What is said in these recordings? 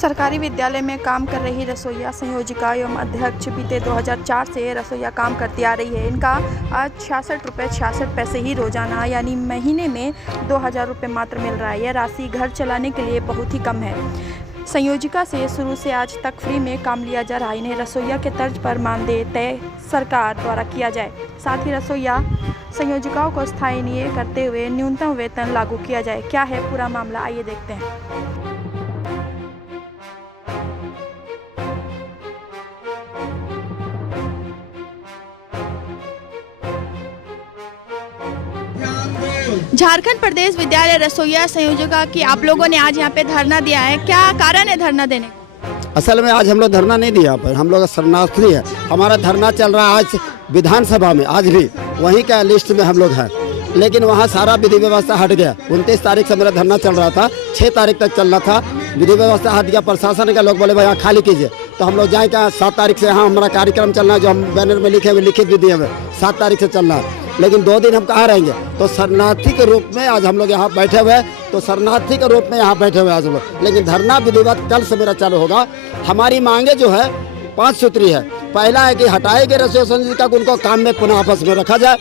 सरकारी विद्यालय में काम कर रही रसोइया संयोजिका एवं अध्यक्ष बीते 2004 से रसोइया काम करती आ रही है। इनका आज 66 रुपये 66 पैसे ही रोजाना यानी महीने में 2000 रुपये मात्र मिल रहा है। यह राशि घर चलाने के लिए बहुत ही कम है। संयोजिका से शुरू से आज तक फ्री में काम लिया जा रहा है। इन्हें रसोइया के तर्ज पर मानदेय तय सरकार द्वारा किया जाए, साथ ही रसोइया संयोजिकाओं को स्थायी करते हुए न्यूनतम वेतन लागू किया जाए। क्या है पूरा मामला, आइए देखते हैं। झारखंड प्रदेश विद्यालय रसोइया संयोजिका की आप लोगों ने आज यहाँ पे धरना दिया है, क्या कारण है धरना देने का? असल में आज हम लोग धरना नहीं दिया, पर हम लोग शरणार्थी है। हमारा धरना चल रहा है आज विधानसभा में, आज भी वहीं का लिस्ट में हम लोग हैं, लेकिन वहाँ सारा विधि व्यवस्था हट गया। 29 तारीख से मेरा धरना चल रहा था, 6 तारीख तक चलना था, विधि व्यवस्था हट गया। प्रशासन के लोग बोले भाई यहाँ खाली कीजिए, तो हम लोग जाए क्या 7 तारीख से यहाँ हमारा कार्यक्रम चलना है, जो हम बैनर में लिखे हुए लिखित भी दिए हुए 7 तारीख से चलना है। लेकिन 2 दिन हम कहाँ रहेंगे, तो शरणार्थी के रूप में आज हम लोग यहाँ बैठे हुए हैं, तो शरणार्थी के रूप में यहाँ बैठे हुए आज हम लोग। लेकिन धरना विधिवत कल से मेरा चालू होगा। हमारी मांगे जो है 5 सूत्री है। पहला है कि हटाए गए रसोई संयोजिका को उनको काम में पुनः आपस में रखा जाए,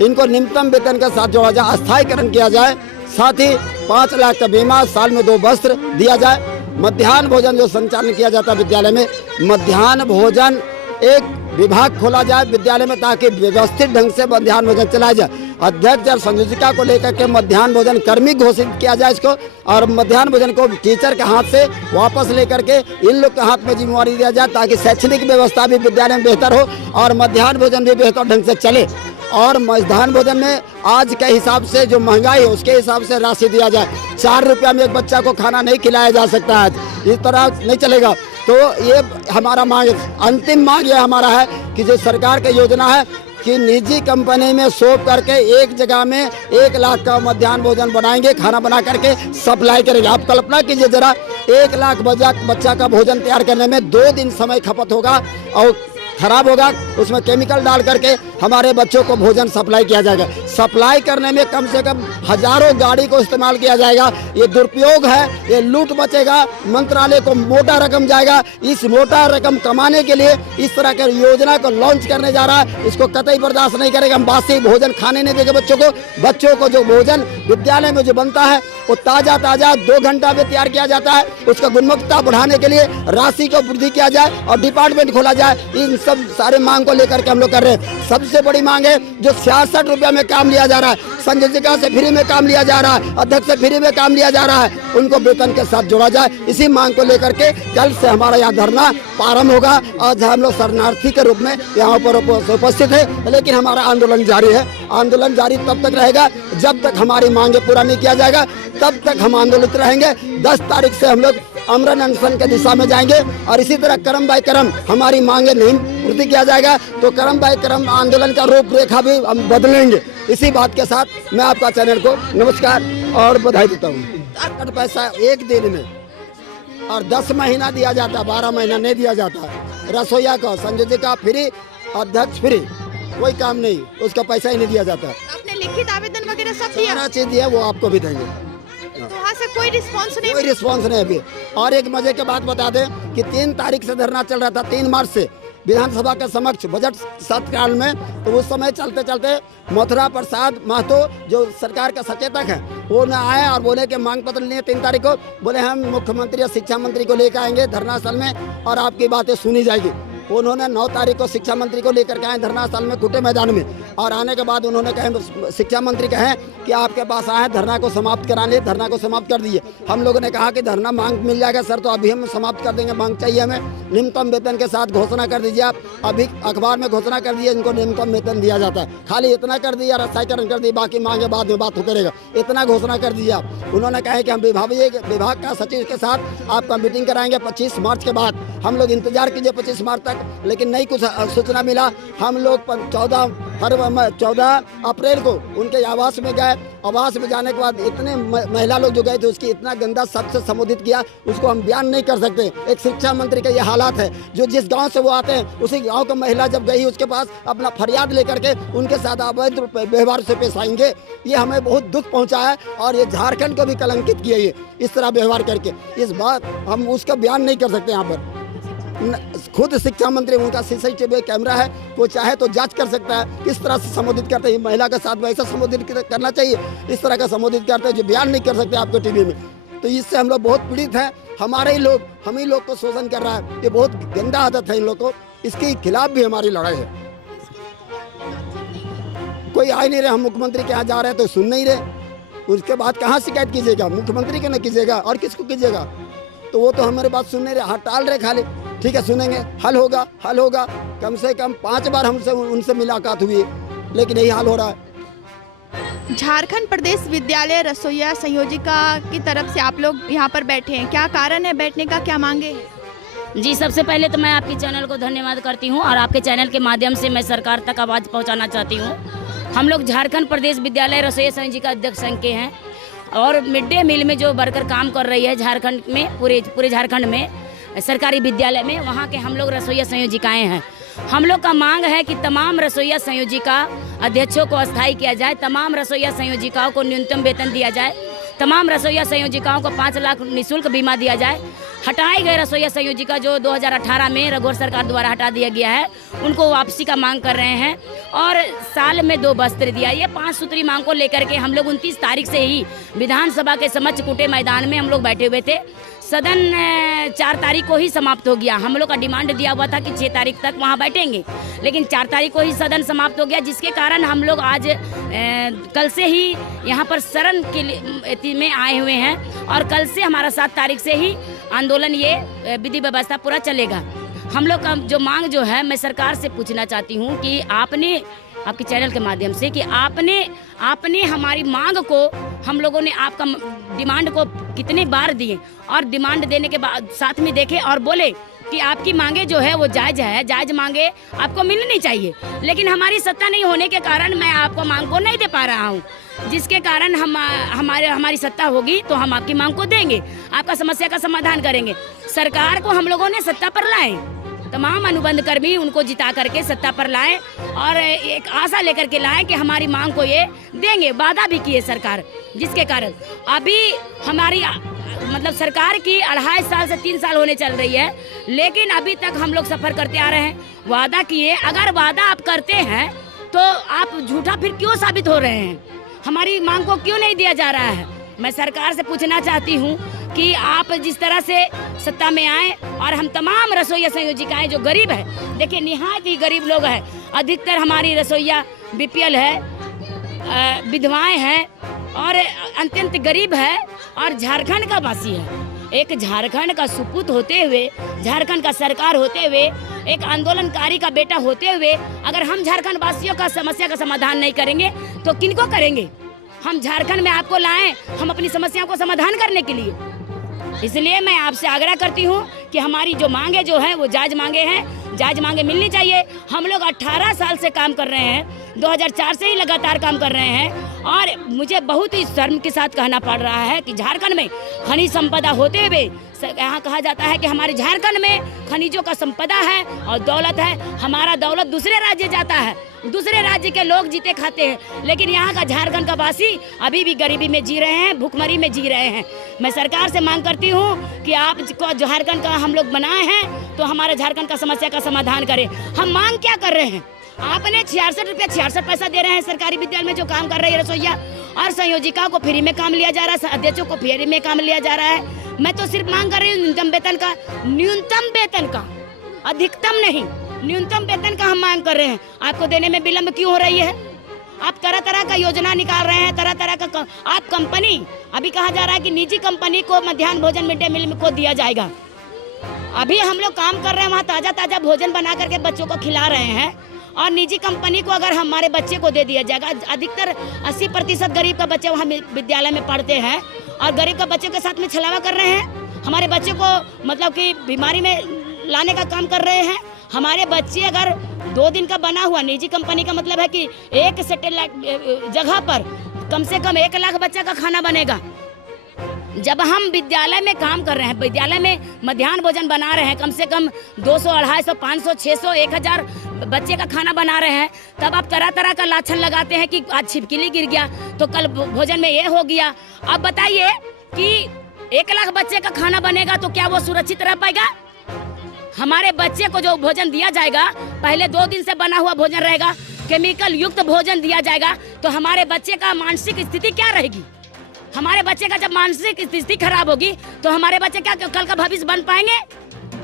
इनको न्यूनतम वेतन के साथ जोड़ा जाए, अस्थायीकरण किया जाए, साथ ही 5 लाख का बीमा, साल में 2 वस्त्र दिया जाए। मध्याह्न भोजन जो संचालन किया जाता है विद्यालय में, मध्याह्न भोजन एक विभाग खोला जाए विद्यालय में, ताकि व्यवस्थित ढंग से मध्याह्न भोजन चलाया जाए। अध्यक्ष और संयोजिका को लेकर के मध्याह्न भोजन कर्मी घोषित किया जाए इसको, और मध्याह्न भोजन को टीचर के हाथ से वापस लेकर के इन लोग के हाथ में जिम्मेवारी दिया जाए, ताकि शैक्षणिक व्यवस्था भी विद्यालय में बेहतर हो और मध्याह्न भोजन भी बेहतर ढंग से चले। और मध्याह्न भोजन में आज के हिसाब से जो महंगाई है उसके हिसाब से राशि दिया जाए। 4 रुपया में एक बच्चा को खाना नहीं खिलाया जा सकता है, इस तरह नहीं चलेगा। तो ये हमारा मांग, अंतिम मांग ये हमारा है कि जो सरकार की योजना है कि निजी कंपनी में सौंप करके एक जगह में 1 लाख का मध्याह्न भोजन बनाएंगे, खाना बना करके सप्लाई करेंगे। आप कल्पना कीजिए जरा, 1 लाख बच्चा का भोजन तैयार करने में 2 दिन समय खपत होगा और खराब होगा, उसमें केमिकल डाल करके हमारे बच्चों को भोजन सप्लाई किया जाएगा। सप्लाई करने में कम से कम हजारों गाड़ी को इस्तेमाल किया जाएगा। ये दुरुपयोग है, ये लूट बचेगा, मंत्रालय को मोटा रकम जाएगा। इस मोटा रकम कमाने के लिए इस तरह के योजना को लॉन्च करने जा रहा है, इसको कतई बर्दाश्त नहीं करेगा। हम बासी भोजन खाने नहीं देंगे बच्चों को जो भोजन विद्यालय में जो बनता है वो ताज़ा 2 घंटा में तैयार किया जाता है। उसका गुणवत्ता बढ़ाने के लिए राशि को वृद्धि किया जाए और डिपार्टमेंट खोला जाए। इन सब सारे मांग को लेकर के हम लोग कर रहे हैं। सबसे बड़ी मांग है जो 66 रुपये में काम लिया जा रहा है, संयोजिका से फ्री में काम लिया जा रहा है, अध्यक्ष से फ्री में काम लिया जा रहा है, उनको वेतन के साथ जोड़ा जाए। इसी मांग को लेकर के कल से हमारा यहाँ धरना प्रारंभ होगा। आज हम लोग शरणार्थी के रूप में यहाँ पर उपस्थित है, लेकिन हमारा आंदोलन जारी है। आंदोलन जारी तब तक रहेगा जब तक हमारी मांगे पूरा नहीं किया जाएगा, तब तक हम आंदोलित रहेंगे। 10 तारीख से हम लोग अमरन अनशन के दिशा में जाएंगे और इसी तरह क्रम बाय क्रम हमारी मांगे नहीं पूर्ति किया जाएगा तो क्रम बाय क्रम आंदोलन का रूपरेखा भी हम बदलेंगे। इसी बात के साथ मैं आपका चैनल को नमस्कार और बधाई देता हूँ। पैसा 1 दिन में और 10 महीना दिया जाता है, 12 महीना नहीं दिया जाता। रसोइया का संयोजिका फ्री, अध्यक्ष फ्री, कोई काम नहीं, उसका पैसा ही नहीं दिया जाता। आपने लिखित आवेदन वगैरह सब दिया? सारा चीज दिया, वो आपको भी देंगे। तो वहाँ से कोई रिस्पांस नहीं? कोई रिस्पांस नहीं अभी। और एक मजे की बात बता दें कि 3 तारीख से धरना चल रहा था, 3 मार्च से विधानसभा के समक्ष बजट सत्र काल में। तो उस समय चलते चलते मथुरा प्रसाद महतो जो सरकार का सचेतक है वो न आए और बोले कि मांग पत्र लिए 3 तारीख को, बोले हम मुख्यमंत्री या शिक्षा मंत्री को लेकर आएंगे धरना स्थल में और आपकी बातें सुनी जाएगी। उन्होंने 9 तारीख को शिक्षा मंत्री को लेकर के आए धरना स्थल में कुटे मैदान में, और आने के बाद उन्होंने कहे, शिक्षा मंत्री कहें कि आपके पास आए धरना को समाप्त कराने, धरना को समाप्त कर दिए। हम लोगों ने कहा कि धरना मांग मिल जाएगा सर, तो अभी हम समाप्त कर देंगे, मांग चाहिए हमें। न्यूनतम वेतन के साथ घोषणा कर दीजिए आप, अभी अखबार में घोषणा कर दिए इनको न्यूनतम वेतन दिया जाता है। खाली इतना कर दिया, अस्थायीकरण कर दिया, बाकी मांगे बाद में बात करेगा, इतना घोषणा कर दिया आप। उन्होंने कहा कि हम विभाग का सचिव के साथ आपका मीटिंग कराएंगे 25 मार्च के बाद। हम लोग इंतजार कीजिए 25 मार्च तक तक, लेकिन नहीं कुछ सूचना मिला। हम लोग 14 अप्रैल को उनके आवास में गए। आवास में जाने के बाद इतने महिला लोग जो गए थे उसकी इतना गंदा शब्द से संबोधित किया, उसको हम बयान नहीं कर सकते। एक शिक्षा मंत्री का ये हालात है, जो जिस गांव से वो आते हैं उसी गांव की महिला जब गई उसके पास अपना फरियाद लेकर के उनके साथ अवैध व्यवहार से पेश आएंगे, ये हमें बहुत दुख पहुंचा है और ये झारखंड को भी कलंकित किया ये इस तरह व्यवहार करके। इस बात हम उसका बयान नहीं कर सकते। यहाँ पर खुद शिक्षा मंत्री, उनका CCTV कैमरा है, वो चाहे तो जांच कर सकता है किस तरह से संबोधित करते हैं। महिला के साथ वैसा संबोधित करना चाहिए, इस तरह का संबोधित करते हैं जो बयान नहीं कर सकते आपको टीवी में। तो इससे हम लोग बहुत पीड़ित हैं। हमारे ही लोग, हम ही लोग को शोषण कर रहा है। ये बहुत गंदा आदत है इन लोग को, इसके खिलाफ भी हमारी लड़ाई है। कोई आ ही नहीं रहे। हम मुख्यमंत्री के यहाँ जा रहे हैं तो सुन नहीं रहे। उसके बाद कहाँ शिकायत कीजिएगा? मुख्यमंत्री को नहीं कीजिएगा और किसको कीजिएगा? तो वो तो हमारी बात सुन नहीं रहे, टाल रहे खाली। ठीक है, सुनेंगे, हल होगा, हल होगा। कम से कम 5 बार हमसे उनसे मुलाकात हुई, लेकिन यही हाल हो रहा है। झारखंड प्रदेश विद्यालय रसोइया संयोजिका की तरफ से आप लोग यहाँ पर बैठे हैं, क्या कारण है बैठने का, क्या मांगे हैं? जी, सबसे पहले तो मैं आपके चैनल को धन्यवाद करती हूँ और आपके चैनल के माध्यम से मैं सरकार तक आवाज़ पहुँचाना चाहती हूँ। हम लोग झारखंड प्रदेश विद्यालय रसोइया संयोजिका अध्यक्ष संघ के हैं और मिड डे मील में जो वर्कर काम कर रही है झारखंड में, पूरे झारखंड में सरकारी विद्यालय में, वहाँ के हम लोग रसोइया संयोजिकाएँ हैं। हम लोग का मांग है कि तमाम रसोइया संयोजिका अध्यक्षों को अस्थायी किया जाए, तमाम रसोइया संयोजिकाओं को न्यूनतम वेतन दिया जाए, तमाम रसोइया संयोजिकाओं को 5 लाख निःशुल्क बीमा दिया जाए। हटाए गए रसोइया संयोजिका जो 2018 में रघुवर सरकार द्वारा हटा दिया गया है, उनको वापसी का मांग कर रहे हैं और साल में 2 वस्त्र दिया। ये 5 सूत्री मांग को लेकर के हम लोग 29 तारीख से ही विधानसभा के समक्ष कुटे मैदान में हम लोग बैठे हुए थे। सदन 4 तारीख को ही समाप्त हो गया। हम लोग का डिमांड दिया हुआ था कि 6 तारीख तक वहाँ बैठेंगे, लेकिन 4 तारीख को ही सदन समाप्त हो गया, जिसके कारण हम लोग आज कल से ही यहाँ पर शरण के में आए हुए हैं और कल से हमारा 7 तारीख से ही आंदोलन, ये विधि व्यवस्था पूरा चलेगा। हम लोग का जो मांग जो है, मैं सरकार से पूछना चाहती हूँ कि आपने आपके चैनल के माध्यम से कि आपने हमारी मांग को, हम लोगों ने आपका डिमांड को कितने बार दिए और डिमांड देने के बाद साथ में देखे और बोले कि आपकी मांगे जो है वो जायज़ है, जायज़ मांगे आपको मिलनी चाहिए, लेकिन हमारी सत्ता नहीं होने के कारण मैं आपको मांग को नहीं दे पा रहा हूँ, जिसके कारण हमारी सत्ता होगी तो हम आपकी मांग को देंगे, आपका समस्या का समाधान करेंगे। सरकार को हम लोगों ने सत्ता पर लाए, तमाम अनुबंध कर्मी उनको जिता करके सत्ता पर लाए और एक आशा लेकर के लाए कि हमारी मांग को ये देंगे, वादा भी किए सरकार, जिसके कारण अभी हमारी मतलब सरकार की 2.5 साल से 3 साल होने चल रही है, लेकिन अभी तक हम लोग सफ़र करते आ रहे हैं। वादा किए, अगर वादा आप करते हैं तो आप झूठा फिर क्यों साबित हो रहे हैं? हमारी मांग को क्यों नहीं दिया जा रहा है? मैं सरकार से पूछना चाहती हूँ कि आप जिस तरह से सत्ता में आए और हम तमाम रसोइया संयोजिकाएं जो गरीब है, देखिए निहायत ही गरीब लोग हैं, अधिकतर हमारी रसोइया BPL है, विधवाएं हैं और अत्यंत गरीब है और झारखंड का वासी है। एक झारखंड का सुपूत होते हुए, झारखंड का सरकार होते हुए, एक आंदोलनकारी का बेटा होते हुए, अगर हम झारखंड वासियों का समस्या का समाधान नहीं करेंगे तो किनको करेंगे? हम झारखंड में आपको लाएं हम अपनी समस्याओं को समाधान करने के लिए। इसलिए मैं आपसे आग्रह करती हूँ कि हमारी जो मांगे जो है वो जायज़ मांगे हैं, जायज़ मांगे मिलनी चाहिए। हम लोग 18 साल से काम कर रहे हैं, 2004 से ही लगातार काम कर रहे हैं और मुझे बहुत ही शर्म के साथ कहना पड़ रहा है कि झारखंड में खनिज संपदा होते हुए, यहाँ कहा जाता है कि हमारे झारखंड में खनिजों का संपदा है और दौलत है, हमारा दौलत दूसरे राज्य जाता है, दूसरे राज्य के लोग जीते खाते हैं, लेकिन यहाँ का झारखंड का वासी अभी भी गरीबी में जी रहे हैं, भूखमरी में जी रहे हैं। मैं सरकार से मांग करती हूँ कि आप झारखंड का हम लोग बनाए हैं तो हमारे झारखंड का समस्या का समाधान करें। हम मांग क्या कर रहे हैं? आपने 66 रुपये 66 पैसा दे रहे हैं सरकारी विद्यालय में जो काम कर रही है रसोइया, और संयोजिकाओं को फ्री में काम लिया जा रहा है, अध्यक्षों को फ्री में काम लिया जा रहा है। मैं तो सिर्फ मांग कर रही हूँ न्यूनतम वेतन का, अधिकतम नहीं, न्यूनतम वेतन का हम मांग कर रहे हैं। आपको देने में विलम्ब क्यों हो रही है? आप तरह तरह का योजना निकाल रहे हैं, तरह तरह का आप कंपनी, अभी कहा जा रहा है कि निजी कंपनी को मध्याह्न भोजन मिड डे मील को दिया जाएगा। अभी हम लोग काम कर रहे हैं, वहाँ ताज़ा ताज़ा भोजन बना करके बच्चों को खिला रहे हैं और निजी कंपनी को अगर हमारे बच्चे को दे दिया जाएगा, अधिकतर 80% गरीब का बच्चे वहाँ विद्यालय में पढ़ते हैं और गरीब का बच्चों के साथ में छलावा कर रहे हैं, हमारे बच्चे को मतलब कि बीमारी में लाने का काम कर रहे हैं, हमारे बच्चे अगर 2 दिन का बना हुआ, निजी कंपनी का मतलब है कि एक सैटेलाइट जगह पर कम से कम 1 लाख बच्चा का खाना बनेगा। जब हम विद्यालय में काम कर रहे हैं, विद्यालय में मध्याह्न भोजन बना रहे हैं, कम से कम 200, 250, 500, 600, 1000 बच्चे का खाना बना रहे हैं, तब आप तरह तरह का लाछन लगाते हैं कि आज छिपकली गिर गया तो कल भोजन में ये हो गया। अब बताइए कि 1 लाख बच्चे का खाना बनेगा तो क्या वो सुरक्षित रह पाएगा? हमारे बच्चे को जो भोजन दिया जाएगा, पहले 2 दिन से बना हुआ भोजन रहेगा, केमिकल युक्त भोजन दिया जाएगा, तो हमारे बच्चे का मानसिक स्थिति क्या रहेगी? हमारे बच्चे का जब मानसिक स्थिति खराब होगी तो हमारे बच्चे क्या कल का भविष्य बन पाएंगे?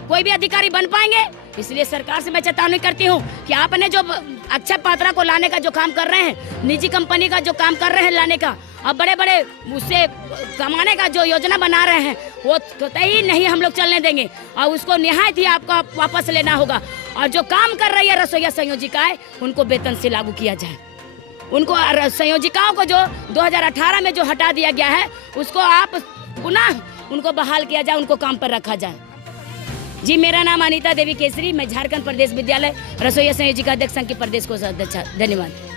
कोई भी अधिकारी बन पाएंगे? इसलिए सरकार से मैं चेतावनी करती हूँ कि आपने जो अक्षय पात्रा को लाने का जो काम कर रहे हैं, निजी कंपनी का जो काम कर रहे हैं लाने का, अब बड़े बड़े उससे कमाने का जो योजना बना रहे हैं, वो कतई नहीं हम लोग चलने देंगे और उसको निहायत ही आपको वापस लेना होगा। और जो काम कर रही है रसोईया संयोजिकाएं, उनको वेतन से लागू किया जाए। उनको संयोजिकाओं को जो 2018 में जो हटा दिया गया है, उसको आप पुनः उनको बहाल किया जाए, उनको काम पर रखा जाए। जी, मेरा नाम अनीता देवी केसरी, मैं झारखंड प्रदेश विद्यालय रसोईया संयोजिका अध्यक्ष संघ की प्रदेश कोषाध्यक्ष। धन्यवाद।